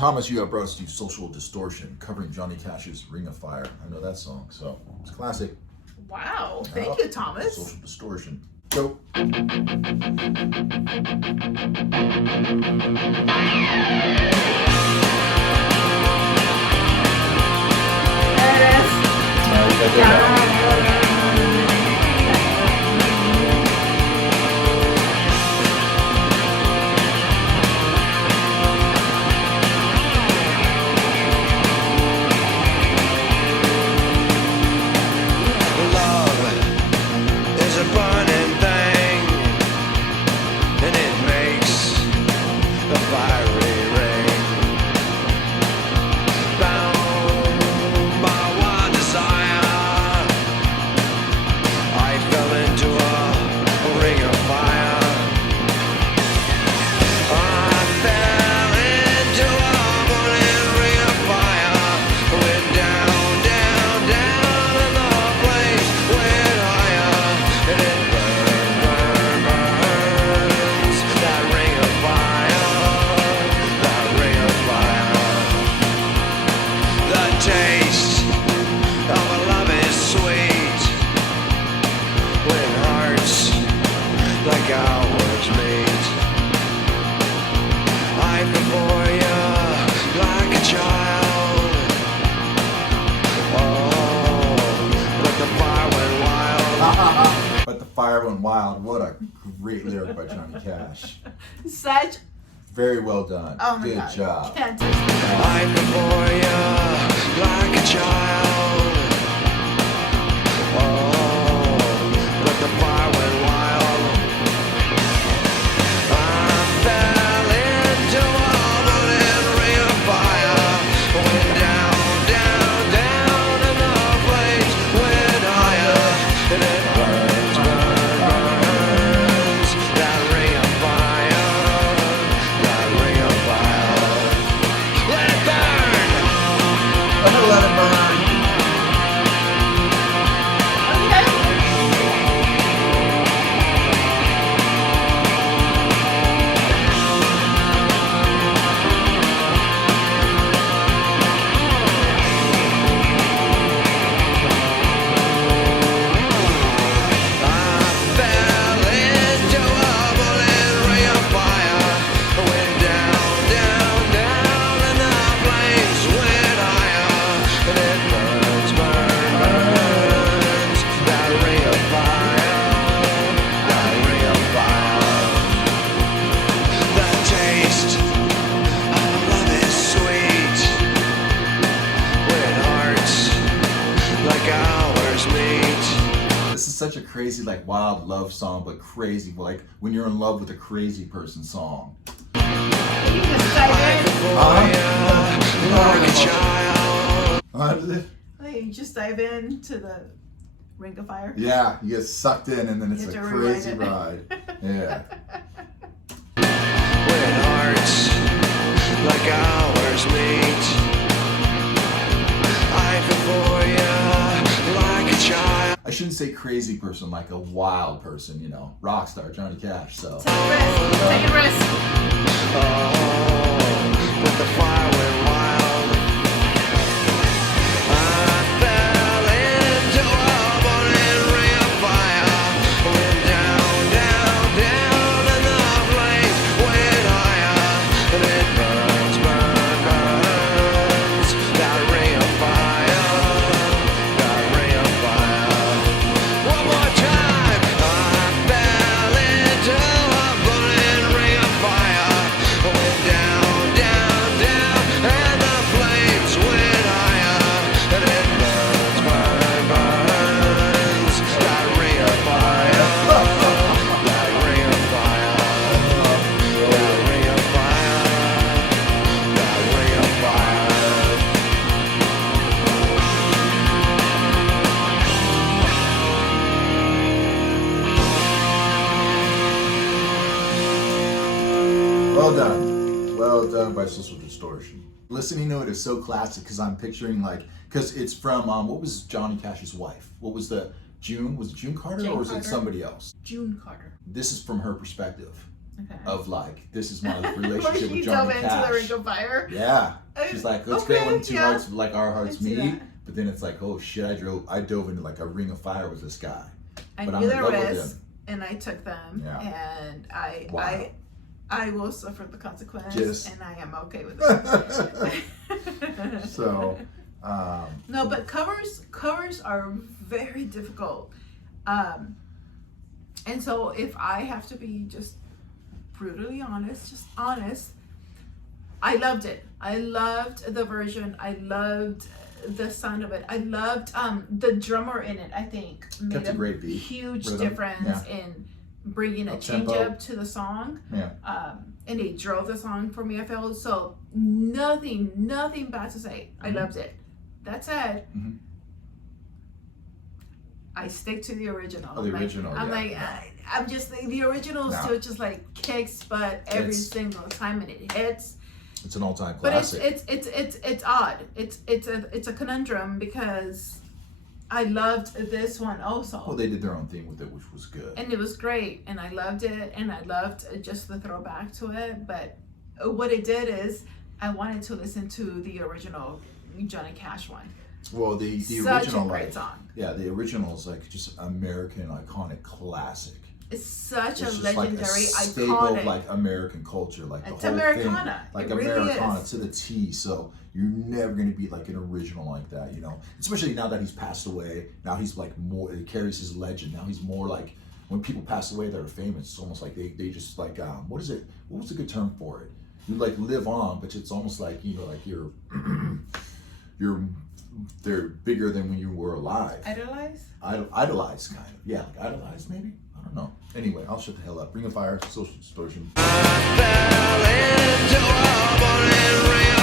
Thomas, you have brought us to Social Distortion, covering Johnny Cash's Ring of Fire. I know that song, so it's classic. Wow, thank you, Thomas. Social Distortion. Go. But the fire went wild. What a great lyric by Johnny Cash. Such. Very well done. Oh my Good God. job. Can't touch me. I'm before you like a child. Oh, but the fire went wild. I fell into a burning ring of fire. Went down, down, down, and the flames went higher. And it burns, burns, burns. That ring of fire. That ring of fire. Let it burn! Let it burn. Such a crazy, like, wild love song, but crazy, like when you're in love with a crazy person song. You just dive in. You just dive into the Ring of Fire. Yeah, you get sucked in, and then it's a crazy ride. Yeah. When hearts like ours meet, I feel for you like a child. I shouldn't say crazy person, like a wild person, you know, rock star Johnny Cash. So Take a risk. Take a risk. Oh, but the fire went wild. I fell into a burning ring of fire. Went down, down, down, and the flames went higher. And it burns, burns, burns. That ring of fire. That ring of fire. One more time. I fell into a burning ring of fire. Went down, down, down, and the flames went higher. And it burns, burns, burns. That ring of fire. That ring of fire. That ring of fire. That ring of fire. well done. Well done by Social Distortion. Listening to it is so classic because I'm picturing, like, because it's from, what was Johnny Cash's wife? What was the, June? Was it June Carter, Jane or was Carter. it somebody else? June Carter. This is from her perspective. Okay. of like, this is my Where relationship she with dove Johnny into Cash. the Ring of Fire. Yeah. She's like, it's Okay, great when two yeah. hearts, like our I hearts see meet. that. But then it's like, oh shit, I dove into like a ring of fire with this guy. I But knew I'm in there love with was, him. and I took them, Yeah. and Wow. I will suffer the consequence, Just- and I am okay with it. So, no, but covers are very difficult, and so if I have to be just brutally honest, I loved it. I loved the version. I loved the sound of it. I loved the drummer in it. I think made Kept a great beat, huge rhythm, difference in bringing a change Up-tempo. up to the song. yeah. And they drove the song for me. I felt so nothing bad to say. I Mhm. loved it. That said, Mhm. I stick to the original. Oh, the original, I'm yeah, like, yeah. I'm just the original No. still just like kicks butt every It's- single time, and it hits. It's an all-time But classic. it's odd. It's a conundrum because I loved this one also. Well, they did their own thing with it, which was good. And it was great, and I loved it, and I loved just the throwback to it. But what it did is, I wanted to listen to the original Johnny Cash one. Well, the Such original, a great like, song. yeah, the original is like just American iconic classic. It's such It's a just legendary, like a staple iconic. of like American culture, like the It's whole Americana. thing, like It really Americana is. to the T. So you're never gonna be like an original like that, you know. Especially now that he's passed away. Now he's like more. He carries his legend. Now he's more like when people pass away that are famous. It's almost like they just like what is it? What was a good term for it? You like live on, but it's almost like, you know, like they're bigger than when you were alive. Idolize? Idolize, kind of. Yeah, like idolize maybe. I don't know. Anyway, I'll shut the hell up. Ring of Fire, Social Distortion. Fell into a burning ring